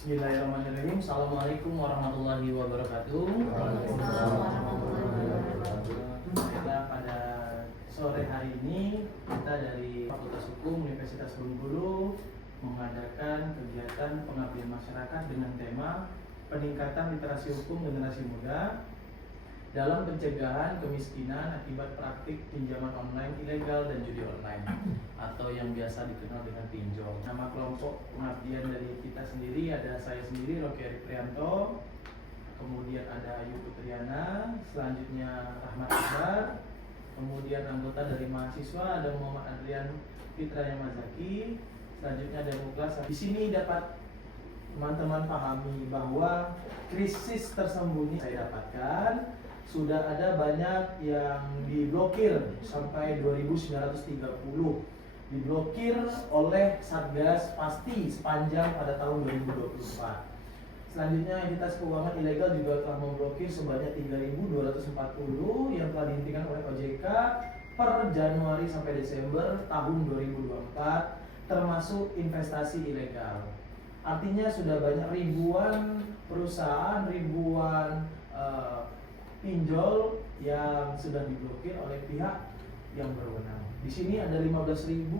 Bismillahirrahmanirrahim. Assalamualaikum warahmatullahi wabarakatuh. Waalaikumsalam warahmatullahi wabarakatuh. Baiklah, pada sore hari ini kita dari Fakultas Hukum Universitas Bengkulu mengadakan kegiatan pengabdian masyarakat dengan tema peningkatan literasi hukum generasi muda dalam pencegahan kemiskinan akibat praktik pinjaman online ilegal dan judi online atau yang biasa dikenal dengan pinjol. Nama kelompok pengabdian dari kita sendiri ada saya sendiri Rocky Ari Prianto, kemudian ada Ayu Putriana, selanjutnya Rahmat Akbar, kemudian anggota dari mahasiswa ada Muhammad Adrian Fitra Yamazaki, selanjutnya ada Muklas. Di sini dapat teman-teman pahami bahwa krisis tersembunyi saya dapatkan sudah ada banyak yang diblokir sampai 2930 diblokir oleh Satgas Pasti sepanjang pada tahun 2024. Selanjutnya entitas keuangan ilegal juga telah memblokir sebanyak 3240 yang telah dihentikan oleh OJK per Januari sampai Desember tahun 2024, termasuk investasi ilegal. Artinya sudah banyak ribuan perusahaan, ribuan pinjol yang sudah diblokir oleh pihak yang berwenang. Di sini ada 15.162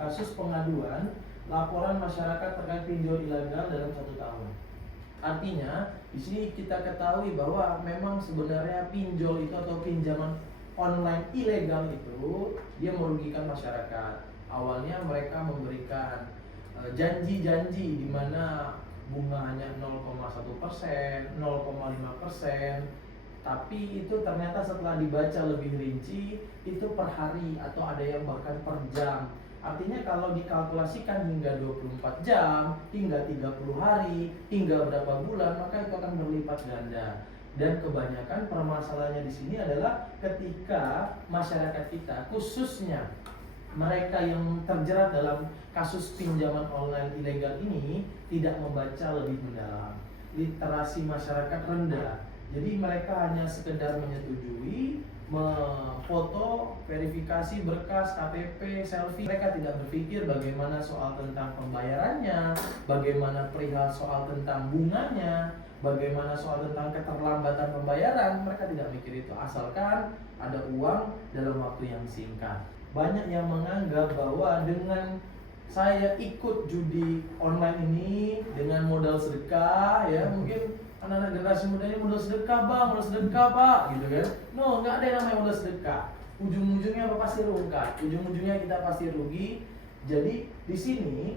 kasus pengaduan laporan masyarakat terkait pinjol ilegal dalam 1 tahun. Artinya, di sini kita ketahui bahwa memang sebenarnya pinjol itu atau pinjaman online ilegal itu dia merugikan masyarakat. Awalnya mereka memberikan janji-janji di mana bunga hanya 0,1%, 0,5%, tapi itu ternyata setelah dibaca lebih rinci itu per hari atau ada yang bahkan per jam. Artinya kalau dikalkulasikan hingga 24 jam, hingga 30 hari, hingga berapa bulan, maka itu akan berlipat ganda. Dan kebanyakan permasalahannya di sini adalah ketika masyarakat kita, khususnya mereka yang terjerat dalam kasus pinjaman online ilegal ini tidak membaca lebih mendalam. Literasi masyarakat rendah. Jadi mereka hanya sekedar menyetujui, memfoto, verifikasi berkas, KTP, selfie. Mereka tidak berpikir bagaimana soal tentang pembayarannya, bagaimana perihal soal tentang bunganya, bagaimana soal tentang keterlambatan pembayaran. Mereka tidak mikir itu, asalkan ada uang dalam waktu yang singkat. Banyak yang menganggap bahwa dengan saya ikut judi online ini dengan modal sedekah, ya mungkin anak-anak generasi muda ini modal sedekah bang, modal sedekah pak, gitu kan? No, nggak ada yang namanya modal sedekah. Ujung-ujungnya apa pasti rungkat, ujung-ujungnya kita pasti rugi. Jadi di sini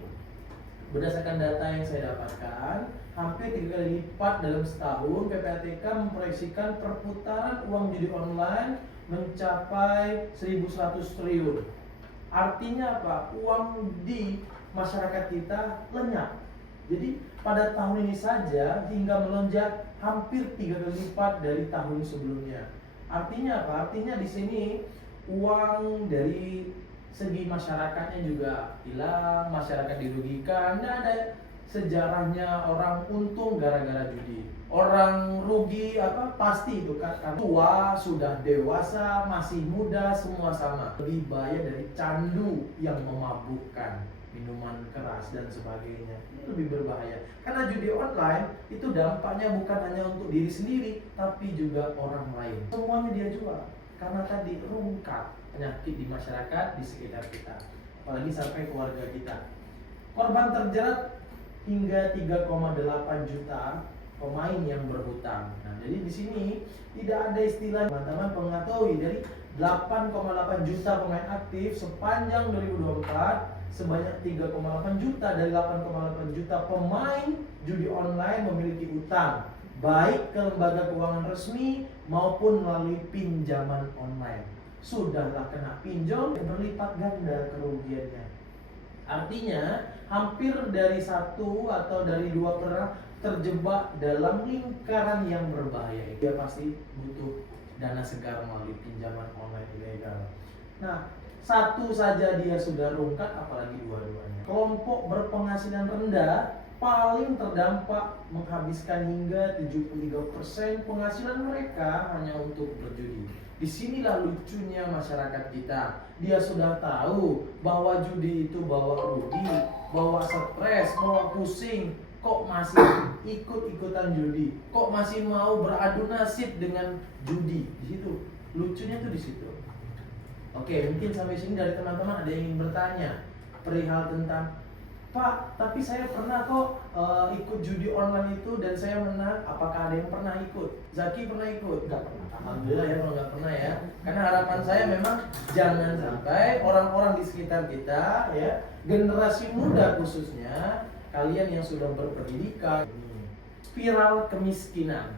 berdasarkan data yang saya dapatkan, hampir 3 kali lipat dalam setahun PPATK memproyeksikan perputaran uang judi online mencapai 1.100 triliun. Artinya apa? Uang di masyarakat kita lenyap. Jadi pada tahun ini saja hingga melonjak hampir 3 kali lipat dari tahun sebelumnya. Artinya apa? Artinya di sini uang dari segi masyarakatnya juga hilang, masyarakat dirugikan. Nggak ada sejarahnya orang untung gara-gara judi. Orang rugi apa pasti itu kan, tua, sudah dewasa, masih muda, semua sama. Lebih bahaya dari candu yang memabukkan, minuman keras dan sebagainya. Ini lebih berbahaya. Karena judi online itu dampaknya bukan hanya untuk diri sendiri, tapi juga orang lain. Semuanya dia jual. Karena tadi rungkat penyakit di masyarakat di sekitar kita, apalagi sampai keluarga kita. Korban terjerat hingga 3,8 juta pemain yang berhutang. Nah, jadi di sini tidak ada istilah, teman-teman mengetahui dari 8,8 juta pemain aktif sepanjang 2024, sebanyak 3,8 juta dari 8,8 juta pemain judi online memiliki utang, baik ke lembaga keuangan resmi maupun melalui pinjaman online. Sudahlah kena pinjol, berlipat ganda kerugiannya. Artinya hampir dari 1 atau dari 2 pernah terjebak dalam lingkaran yang berbahaya. Dia pasti butuh dana segar melalui pinjaman online ilegal. Nah, 1 saja dia sudah rungkat, apalagi 2-duanya. Kelompok berpenghasilan rendah paling terdampak, menghabiskan hingga 73% penghasilan mereka hanya untuk berjudi. Disinilah lucunya masyarakat kita. Dia sudah tahu bahwa judi itu bawa rugi, bawa stres, bawa pusing. kok masih ikut-ikutan judi, kok masih mau beradu nasib dengan judi. Di situ lucunya tuh di situ. Oke, mungkin sampai sini dari teman-teman ada yang ingin bertanya perihal tentang, Pak, tapi saya pernah kok ikut judi online itu dan saya menang. Apakah ada yang pernah ikut? Zaki pernah ikut? Gak pernah. Alhamdulillah ya kalau nggak pernah ya. Karena harapan saya memang jangan sampai orang-orang di sekitar kita ya, generasi muda khususnya, kalian yang sudah berpendidikan, spiral kemiskinan.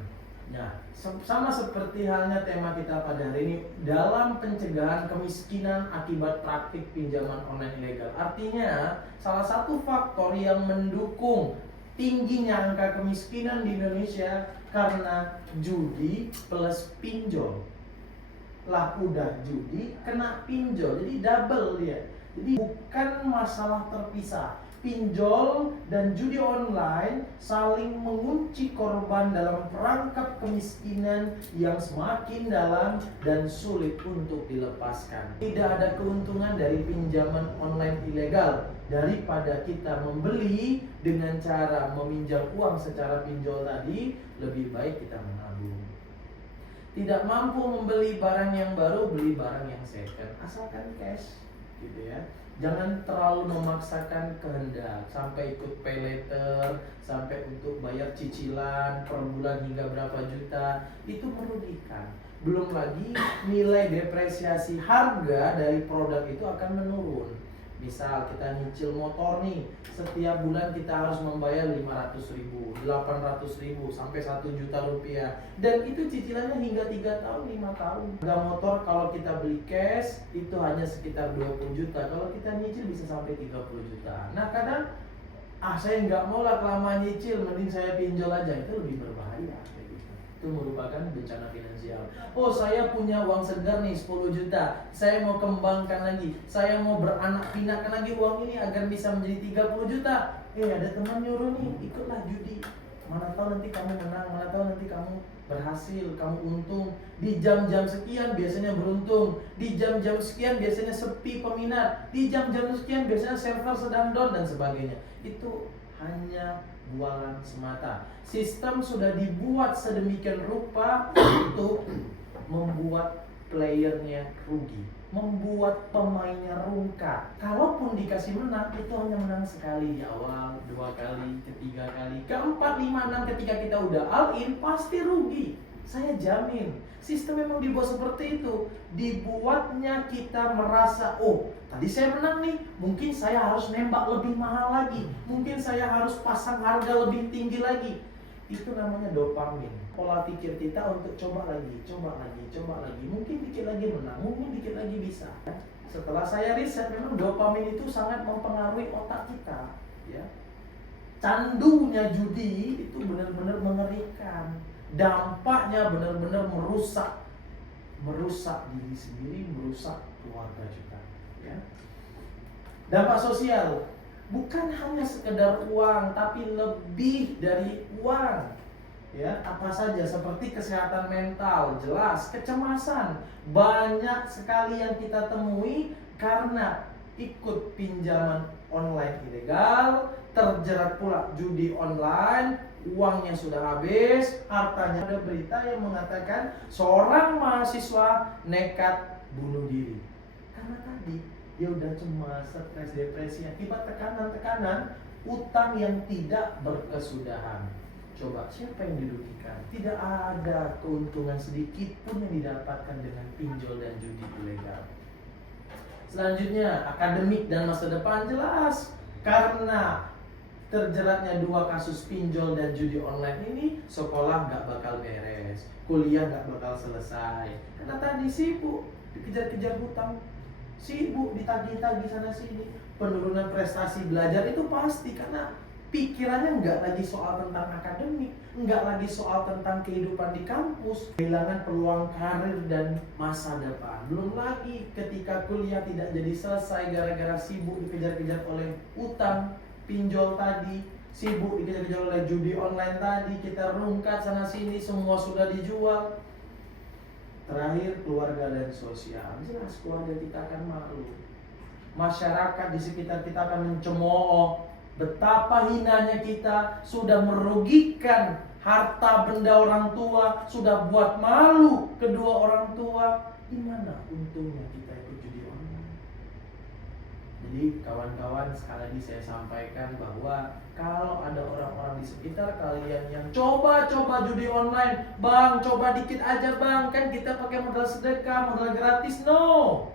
Nah, sama seperti halnya tema kita pada hari ini, dalam pencegahan kemiskinan akibat praktik pinjaman online ilegal. Artinya, salah satu faktor yang mendukung tingginya angka kemiskinan di Indonesia karena judi plus pinjol. Lah udah judi kena pinjol, jadi double dia. Jadi bukan masalah terpisah. Pinjol dan judi online saling mengunci korban dalam perangkap kemiskinan yang semakin dalam dan sulit untuk dilepaskan. Tidak ada keuntungan dari pinjaman online ilegal daripada kita membeli dengan cara meminjam uang secara pinjol tadi. Lebih baik kita menabung. Tidak mampu membeli barang yang baru, beli barang yang second, asalkan cash, gitu ya. Jangan terlalu memaksakan kehendak sampai ikut pay later, sampai untuk bayar cicilan per bulan hingga berapa juta. Itu merugikan. Belum lagi nilai depresiasi harga dari produk itu akan menurun. Misal kita nyicil motor nih, setiap bulan kita harus membayar 500.000, 800.000 sampai 1 juta rupiah. Dan itu cicilannya hingga 3 tahun, 5 tahun. Harga motor kalau kita beli cash itu hanya sekitar 20 juta. Kalau kita nyicil bisa sampai 30 juta. Nah kadang, saya nggak mau lah kelamaan nyicil, mending saya pinjol aja. Itu lebih berbahaya. Itu merupakan bencana finansial. Oh, saya punya uang segar nih 10 juta. Saya mau kembangkan lagi. Saya mau beranak pinakkan lagi uang ini agar bisa menjadi 30 juta. Ada teman nyuruh nih, ikutlah judi. Mana tahu nanti kamu menang, mana tahu nanti kamu berhasil, kamu untung. Di jam-jam sekian biasanya beruntung. Di jam-jam sekian biasanya sepi peminat. Di jam-jam sekian biasanya server sedang down dan sebagainya. Itu hanya bualan semata. Sistem sudah dibuat sedemikian rupa untuk membuat playernya rugi, membuat pemainnya rungkat. Kalaupun dikasih menang, itu hanya menang sekali di awal, 2 kali, ketiga kali, keempat, 5, 6 ketika kita udah all in pasti rugi. Saya jamin. Sistem memang dibuat seperti itu. Dibuatnya kita merasa, oh tadi saya menang nih, mungkin saya harus nembak lebih mahal lagi, mungkin saya harus pasang harga lebih tinggi lagi. Itu namanya dopamin. Pola pikir kita untuk coba lagi. Mungkin dikit lagi menang, mungkin dikit lagi bisa. Setelah saya riset, memang dopamin itu sangat mempengaruhi otak kita. Ya. Candunya judi itu benar-benar mengerikan. Dampaknya benar-benar merusak diri sendiri, merusak keluarga juga. Ya. Dampak sosial bukan hanya sekedar uang, tapi lebih dari uang. Ya, apa saja seperti kesehatan mental, jelas, kecemasan, banyak sekali yang kita temui karena ikut pinjaman online ilegal, terjerat pula judi online, uangnya sudah habis, hartanya. Ada berita yang mengatakan seorang mahasiswa nekat bunuh diri karena tadi dia udah cemas, stres, depresi akibat tekanan-tekanan utang yang tidak berkesudahan. Coba siapa yang dirugikan? Tidak ada keuntungan sedikit pun yang didapatkan dengan pinjol dan judi ilegal. Selanjutnya, akademik dan masa depan jelas. Karena terjeratnya 2 kasus pinjol dan judi online ini, sekolah gak bakal beres, kuliah gak bakal selesai. Karena tadi sibuk dikejar-kejar hutang, sibuk ditagih-tagih sana sini. Penurunan prestasi belajar itu pasti karena pikirannya nggak lagi soal tentang akademik, nggak lagi soal tentang kehidupan di kampus, kehilangan peluang karir dan masa depan. Belum lagi ketika kuliah tidak jadi selesai gara-gara sibuk dikejar-kejar oleh utang, pinjol tadi, sibuk dikejar-kejar oleh judi online tadi, kita rungkat sana sini, semua sudah dijual. Terakhir, keluarga dan sosial. Jelas keluarga kita akan malu. Masyarakat di sekitar kita akan mencemooh, Betapa hinanya kita, sudah merugikan harta benda orang tua, sudah buat malu kedua orang tua. Di mana untungnya kita ikut judi online? Jadi kawan-kawan, sekali lagi saya sampaikan bahwa kalau ada orang-orang di sekitar kalian yang coba-coba judi online, bang, coba dikit aja bang, kan kita pakai modal sedekah, modal gratis, no.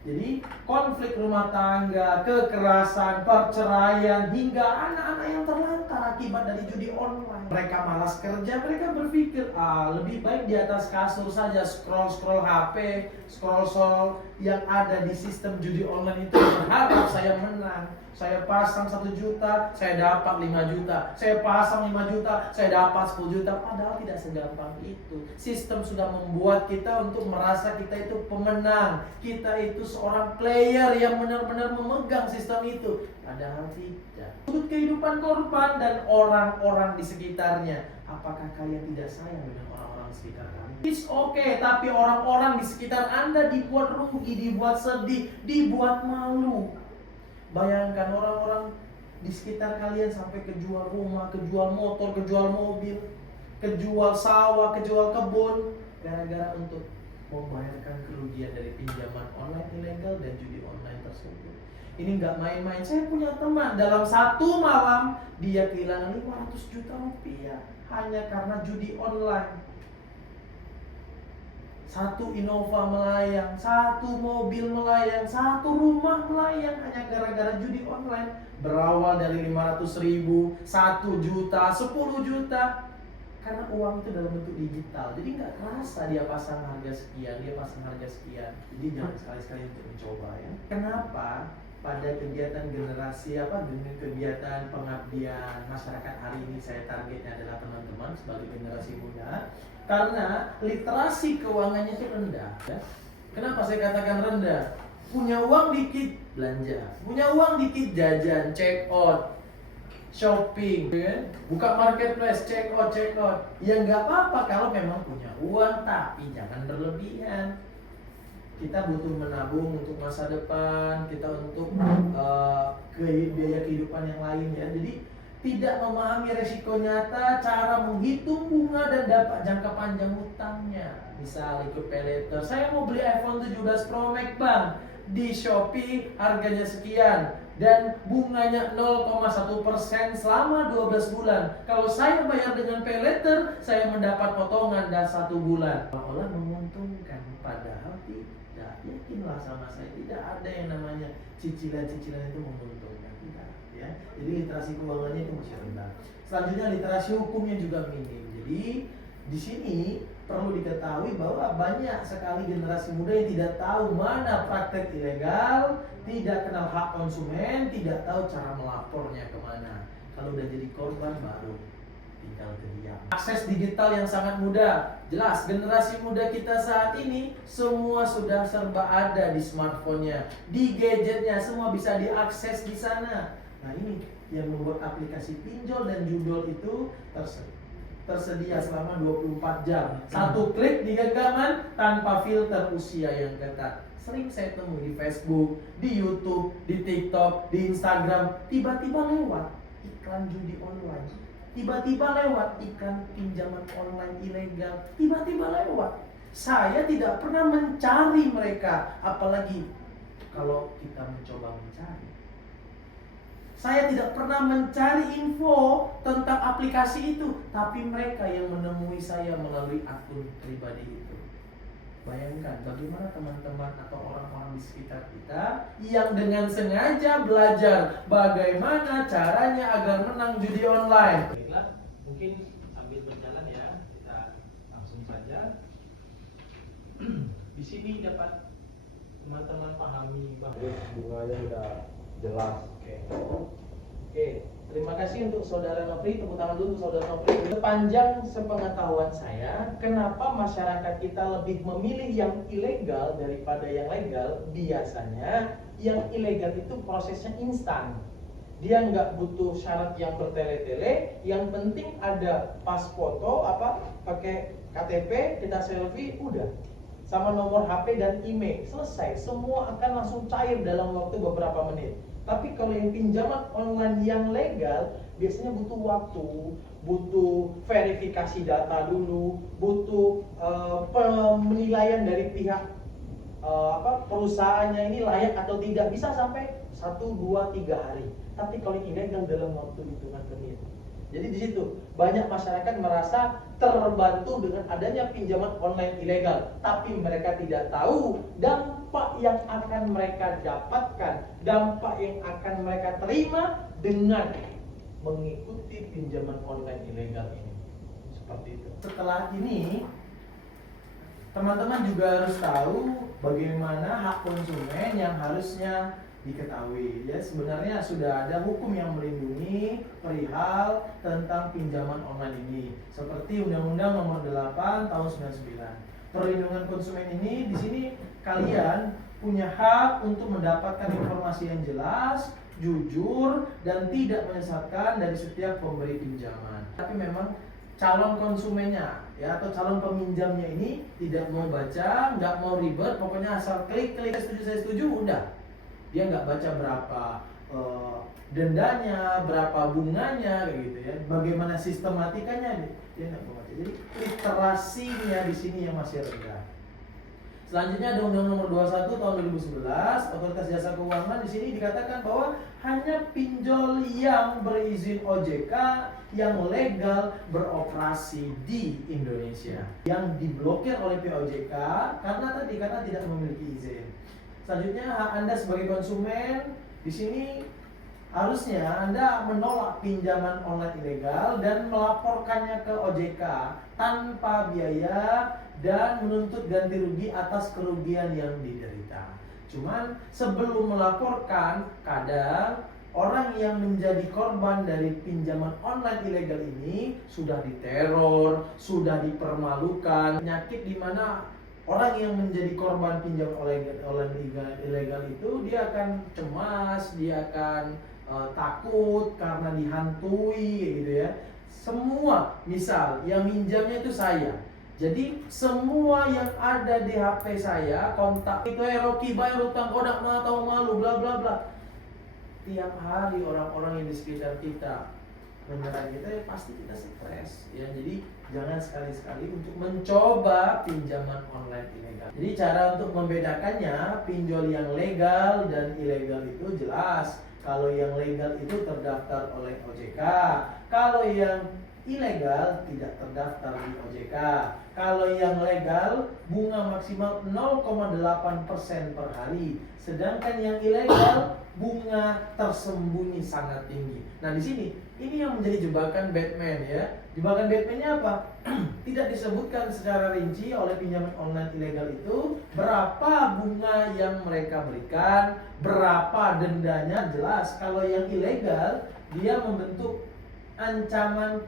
Jadi konflik rumah tangga, kekerasan, perceraian, hingga anak-anak yang terlantar akibat dari judi online. Mereka malas kerja, mereka berpikir, lebih baik di atas kasur saja scroll-scroll HP, scroll-scroll yang ada di sistem judi online itu, berharap saya menang. Saya pasang 1 juta, saya dapat 5 juta. Saya pasang 5 juta, saya dapat 10 juta. Padahal tidak segampang itu. Sistem sudah membuat kita untuk merasa kita itu pemenang. Kita itu seorang player yang benar-benar memegang sistem itu. Padahal tidak. Untuk kehidupan korban dan orang-orang di sekitarnya. Apakah kalian tidak sayang dengan orang-orang di sekitar kalian? It's okay, tapi orang-orang di sekitar Anda dibuat rugi, dibuat sedih, dibuat malu. Bayangkan orang-orang di sekitar kalian sampai kejual rumah, kejual motor, kejual mobil, kejual sawah, kejual kebun, gara-gara untuk membayarkan kerugian dari pinjaman online ilegal dan judi online tersebut. Ini nggak main-main. Saya punya teman, dalam 1 malam dia kehilangan 500 juta rupiah hanya karena judi online. 1 Innova melayang, 1 mobil melayang, 1 rumah melayang hanya gara-gara judi online. Berawal dari 500.000, 1 juta, 10 juta. Karena uang itu dalam bentuk digital, jadi nggak kerasa dia pasang harga sekian, dia pasang harga sekian. Jadi jangan sekali-sekali untuk mencoba ya. Kenapa? Pada kegiatan generasi dengan kegiatan pengabdian masyarakat hari ini saya targetnya adalah teman-teman sebagai generasi muda. Karena literasi keuangannya itu rendah ya. Kenapa saya katakan rendah? Punya uang dikit belanja, punya uang dikit jajan, check out, shopping, ya? Buka marketplace, check out. Ya nggak apa-apa kalau memang punya uang, tapi jangan berlebihan. Kita butuh menabung untuk masa depan, kita untuk biaya kehidupan yang lain ya. Jadi tidak memahami resiko nyata, cara menghitung bunga dan dapat jangka panjang hutangnya. Misal ikut paylater, saya mau beli iPhone 17 Pro Max bang, di Shopee harganya sekian dan bunganya 0,1% selama 12 bulan. Kalau saya bayar dengan paylater, saya mendapat potongan dan 1 bulan. Seolah menguntungkan, padahal tidak. Yakinlah sama saya, tidak ada yang namanya cicilan-cicilan itu menguntungkan. Ya. Jadi literasi keuangannya itu masih rendah. Selanjutnya literasi hukumnya juga minim. Jadi di sini perlu diketahui bahwa banyak sekali generasi muda yang tidak tahu mana praktek ilegal, tidak kenal hak konsumen, tidak tahu cara melapornya kemana. Kalau udah jadi korban baru tinggal diam. Akses digital yang sangat mudah. Jelas generasi muda kita saat ini semua sudah serba ada di smartphone-nya, di gadgetnya, semua bisa diakses di sana. Nah ini yang membuat aplikasi pinjol dan judul itu tersedia selama 24 jam. 1 klik di genggaman tanpa filter usia yang ketat. Sering saya temui di Facebook, di YouTube, di TikTok, di Instagram. Tiba-tiba lewat iklan judi online, tiba-tiba lewat iklan pinjaman online ilegal, tiba-tiba lewat. Saya tidak pernah mencari mereka, apalagi kalau kita mencoba mencari. Saya tidak pernah mencari info tentang aplikasi itu, tapi mereka yang menemui saya melalui akun pribadi itu. Bayangkan bagaimana teman-teman atau orang-orang di sekitar kita yang dengan sengaja belajar bagaimana caranya agar menang judi online. Baiklah, mungkin ambil berjalan ya, kita langsung saja. Di sini dapat teman-teman pahami bahwa bunganya sudah jelas. Oke, terima kasih untuk Saudara Nofri, tepuk tangan dulu untuk Saudara Nofri. Sepanjang sepengetahuan saya, kenapa masyarakat kita lebih memilih yang ilegal daripada yang legal? Biasanya yang ilegal itu prosesnya instan. Dia nggak butuh syarat yang bertele-tele, yang penting ada pas foto pakai KTP, kita selfie, udah. Sama nomor HP dan email, selesai. Semua akan langsung cair dalam waktu beberapa menit. Tapi kalau yang pinjaman online yang legal, biasanya butuh waktu, butuh verifikasi data dulu, butuh penilaian dari pihak perusahaannya ini layak atau tidak, bisa sampai 1, 2, 3 hari. Tapi kalau yang ilegal dalam waktu hitungan menit. Jadi di situ banyak masyarakat merasa terbantu dengan adanya pinjaman online ilegal, tapi mereka tidak tahu dampak yang akan mereka dapatkan, dampak yang akan mereka terima dengan mengikuti pinjaman online ilegal ini. Seperti itu. Setelah ini, teman-teman juga harus tahu bagaimana hak konsumen yang harusnya diketahui. Ya, sebenarnya sudah ada hukum yang melindungi perihal tentang pinjaman online ini, seperti Undang-Undang Nomor 8 Tahun 99. Perlindungan konsumen ini di sini kalian punya hak untuk mendapatkan informasi yang jelas, jujur, dan tidak menyesatkan dari setiap pemberi pinjaman. Tapi memang calon konsumennya ya atau calon peminjamnya ini tidak mau baca, nggak mau ribet, pokoknya asal klik saya setuju, udah. Dia nggak baca berapa dendanya, berapa bunganya, kayak gitu ya. Bagaimana sistematikanya, dia nggak mau baca. Jadi literasinya di sini yang masih rendah. Selanjutnya ada Undang-Undang Nomor 21 Tahun 2011, Otoritas Jasa Keuangan. Di sini dikatakan bahwa hanya pinjol yang berizin OJK yang legal beroperasi di Indonesia, yang diblokir oleh POJK karena tidak memiliki izin. Selanjutnya, hak Anda sebagai konsumen di sini harusnya Anda menolak pinjaman online ilegal dan melaporkannya ke OJK tanpa biaya dan menuntut ganti rugi atas kerugian yang diderita. Cuman sebelum melaporkan, kadang orang yang menjadi korban dari pinjaman online ilegal ini sudah diteror, sudah dipermalukan, penyakit di mana orang yang menjadi korban pinjam online ilegal itu dia akan cemas, dia akan takut karena dihantui gitu ya. Semua, misal yang minjamnya itu saya. Jadi semua yang ada di HP saya, kontak itu Rocky bayar utang kodak nggak tahu malu bla bla bla. Tiap hari orang-orang yang di sekitar kita menyerang kita, ya pasti kita stres ya. Jadi jangan sekali-sekali untuk mencoba pinjaman online ilegal. Jadi cara untuk membedakannya, pinjol yang legal dan ilegal itu jelas. Kalau yang legal itu terdaftar oleh OJK, kalau yang ilegal tidak terdaftar di OJK. Kalau yang legal bunga maksimal 0,8% per hari, sedangkan yang ilegal bunga tersembunyi sangat tinggi. Nah di sini ini yang menjadi jebakan Batman ya. Jebakan Batman-nya apa? Tidak disebutkan secara rinci oleh pinjaman online ilegal itu berapa bunga yang mereka berikan, berapa dendanya, jelas. Kalau yang ilegal dia membentuk ancaman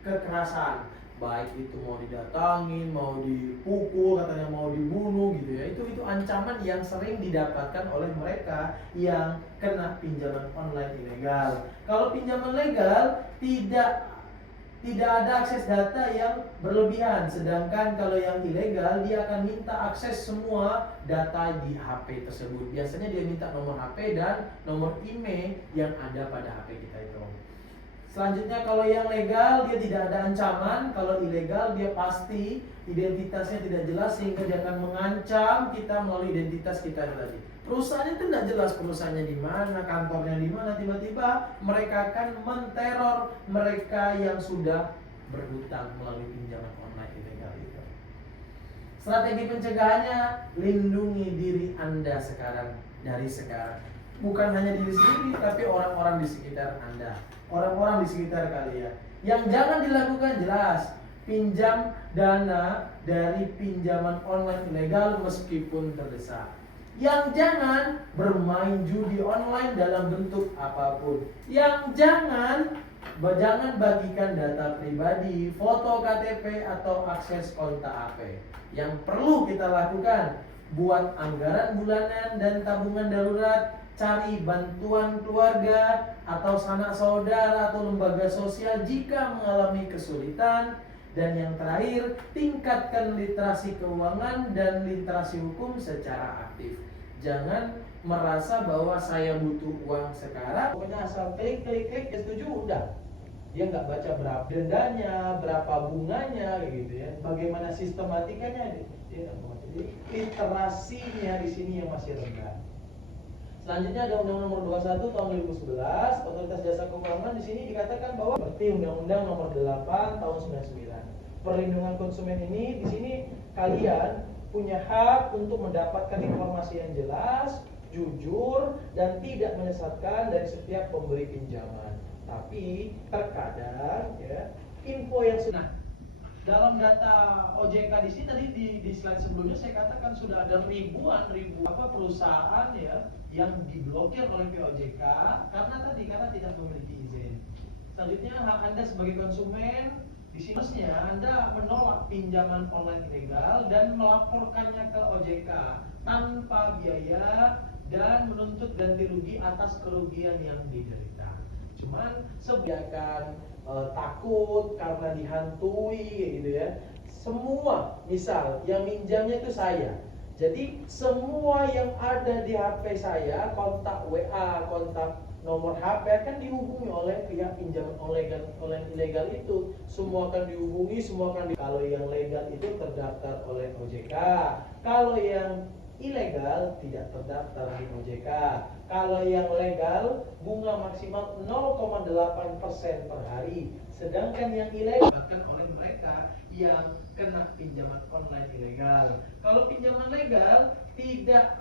kekerasan, baik itu mau didatangin, mau dipukul, katanya mau dibunuh gitu ya. Itu ancaman yang sering didapatkan oleh mereka yang kena pinjaman online ilegal. Kalau pinjaman legal tidak ada akses data yang berlebihan, sedangkan kalau yang ilegal dia akan minta akses semua data di HP tersebut. Biasanya dia minta nomor HP dan nomor email yang ada pada HP kita itu. Selanjutnya kalau yang legal dia tidak ada ancaman, kalau ilegal dia pasti identitasnya tidak jelas sehingga dia akan mengancam kita melalui identitas kita tadi. Perusahaannya itu tidak jelas perusahaannya di mana, kantornya di mana, tiba-tiba mereka akan menteror mereka yang sudah berhutang melalui pinjaman online ilegal itu. Strategi pencegahannya, lindungi diri Anda dari sekarang. Bukan hanya diri sendiri, tapi orang-orang di sekitar Anda, orang-orang di sekitar kalian. Yang jangan dilakukan jelas, pinjam dana dari pinjaman online ilegal meskipun terdesak. Yang jangan bermain judi online dalam bentuk apapun. Yang jangan bagikan data pribadi, foto KTP atau akses kontak HP. Yang perlu kita lakukan, buat anggaran bulanan dan tabungan darurat, cari bantuan keluarga atau sanak saudara atau lembaga sosial jika mengalami kesulitan. Dan yang terakhir, tingkatkan literasi keuangan dan literasi hukum secara aktif. Jangan merasa bahwa saya butuh uang sekarang, pokoknya asal klik dia setuju udah. Dia nggak baca berapa dendanya, berapa bunganya, kayak gitu ya. Bagaimana sistematikanya, dia nggak baca. Jadi literasinya di sini yang masih rendah. Selanjutnya ada Undang-Undang Nomor 21 Tahun 2011, Otoritas Jasa Keuangan. Di sini dikatakan bahwa seperti Undang-Undang Nomor 8 Tahun 99. Perlindungan konsumen ini di sini kalian punya hak untuk mendapatkan informasi yang jelas, jujur, dan tidak menyesatkan dari setiap pemberi pinjaman. Tapi terkadang ya info yang sudah dalam data OJK di sini tadi di slide sebelumnya saya katakan sudah ada ribu perusahaan ya yang diblokir oleh POJK karena tidak memiliki izin. Selanjutnya hak Anda sebagai konsumen di sini Anda menolak pinjaman online ilegal dan melaporkannya ke OJK tanpa biaya dan menuntut ganti rugi atas kerugian yang diderita. Cuman sebiarkan takut karena dihantui gitu ya. Semua misal yang minjamnya itu saya. Jadi semua yang ada di HP saya, kontak WA, kontak nomor HP akan dihubungi oleh pihak pinjaman online ilegal itu. Semua akan dihubungi, kalau yang legal itu terdaftar oleh OJK. Kalau yang ilegal tidak terdaftar di OJK. Kalau yang legal bunga maksimal 0,8% per hari. Sedangkan yang ilegal didapatkan oleh mereka yang kena pinjaman online ilegal. Kalau pinjaman legal tidak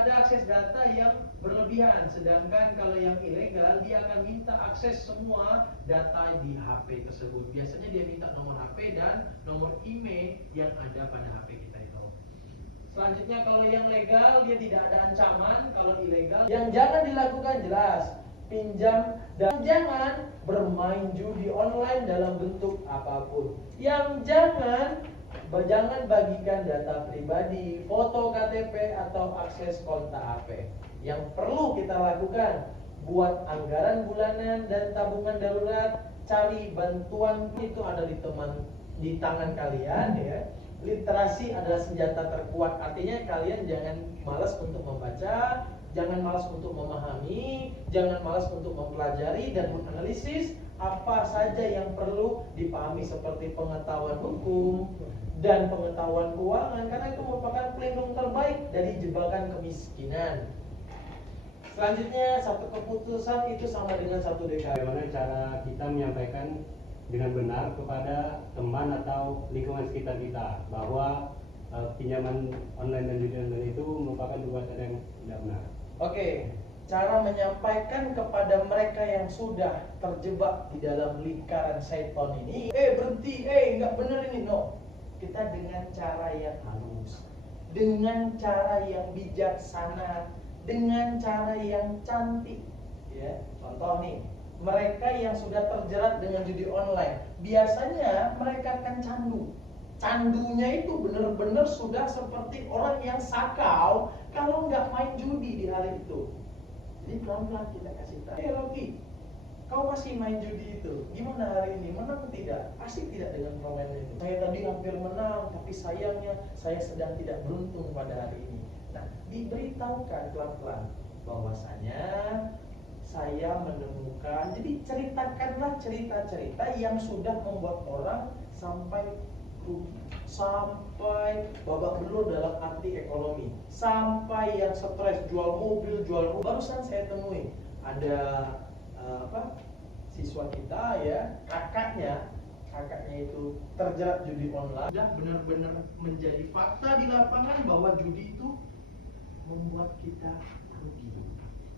ada akses data yang berlebihan. Sedangkan kalau yang ilegal dia akan minta akses semua data di HP tersebut. Biasanya dia minta nomor HP dan nomor email yang ada pada HP kita itu. Selanjutnya kalau yang legal dia tidak ada ancaman, kalau ilegal yang jangan dilakukan jelas pinjam dan jangan bermain judi online dalam bentuk apapun. Yang jangan bagikan data pribadi, foto KTP atau akses kontak HP. Yang perlu kita lakukan, buat anggaran bulanan dan tabungan darurat, cari bantuan itu ada di tangan kalian ya. Literasi adalah senjata terkuat, artinya kalian jangan malas untuk membaca, jangan malas untuk memahami, jangan malas untuk mempelajari dan menganalisis apa saja yang perlu dipahami seperti pengetahuan hukum dan pengetahuan keuangan, karena itu merupakan pelindung terbaik dari jebakan kemiskinan. Selanjutnya, satu keputusan itu sama dengan satu DKI. Bagaimana cara kita menyampaikan dengan benar kepada teman atau lingkungan sekitar kita bahwa pinjaman online dan judi online itu merupakan perbuatan yang tidak benar. Oke, cara menyampaikan kepada mereka yang sudah terjebak di dalam lingkaran setan ini, berhenti, nggak bener ini, no. Kita dengan cara yang halus, dengan cara yang bijaksana, dengan cara yang cantik, ya. Contoh nih, mereka yang sudah terjerat dengan judi online, biasanya mereka akan candu. Candunya itu benar-benar sudah seperti orang yang sakau kalau nggak main judi di hari itu. Jadi pelan-pelan kita kasih tahu, Rocky, kau masih main judi itu, gimana hari ini, menang tidak? Pasti tidak dengan permainan itu. Saya tadi hampir menang, tapi sayangnya saya sedang tidak beruntung pada hari ini. Nah, diberitahukan pelan-pelan bahwasanya saya menemukan, jadi ceritakanlah cerita-cerita yang sudah membuat orang sampai rugi, sampai babak belur dalam arti ekonomi, sampai yang stres jual mobil, jual rumah. Barusan saya temui ada siswa kita ya, kakaknya itu terjerat judi online. Sudah benar-benar menjadi fakta di lapangan bahwa judi itu membuat kita rugi.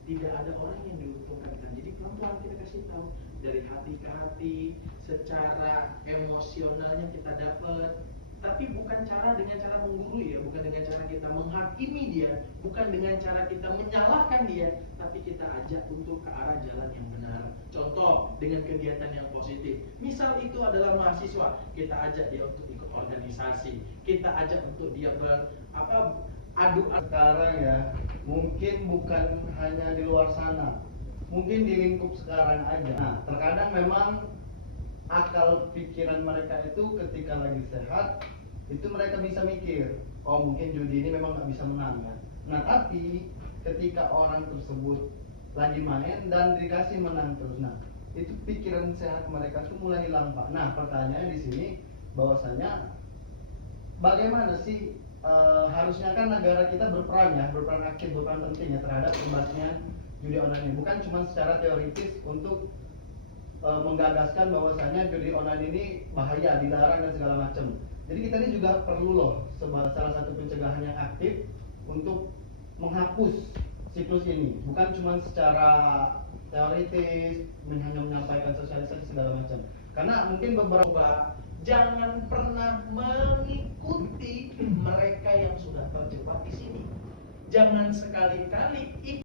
Tidak ada orang yang diuntungkan. Jadi pelan-pelan kita kasih tahu dari hati ke hati, secara emosionalnya kita dapat. Tapi bukan dengan cara menggurui ya, bukan dengan cara kita menghakimi dia, bukan dengan cara kita menyalahkan dia, tapi kita ajak untuk ke arah jalan yang benar. Contoh dengan kegiatan yang positif. Misal itu adalah mahasiswa, kita ajak dia untuk ikut organisasi, kita ajak untuk dia adu sekarang ya, mungkin bukan hanya di luar sana, mungkin di lingkup sekarang aja. Nah, terkadang memang akal pikiran mereka itu ketika lagi sehat, itu mereka bisa mikir, oh mungkin judi ini memang nggak bisa menang ya. Nah tapi ketika orang tersebut lagi main dan dikasih menang terus, nah itu pikiran sehat mereka tuh mulai hilang Pak. Nah pertanyaannya di sini bahwasanya bagaimana sih harusnya kan negara kita berperan ya, berperan aktif, berperan penting ya terhadap pembatasan judi online ini. Bukan cuma secara teoritis untuk menggagaskan bahwasanya judi online ini bahaya, dilarang dan segala macam. Jadi kita ini juga perlu loh sebagai salah satu pencegahan yang aktif untuk menghapus siklus ini. Bukan cuma secara teoritis, hanya menyampaikan sosialisasi segala macam. Karena mungkin beberapa jangan pernah mengikuti mereka yang sudah terjebak di sini. Jangan sekali-kali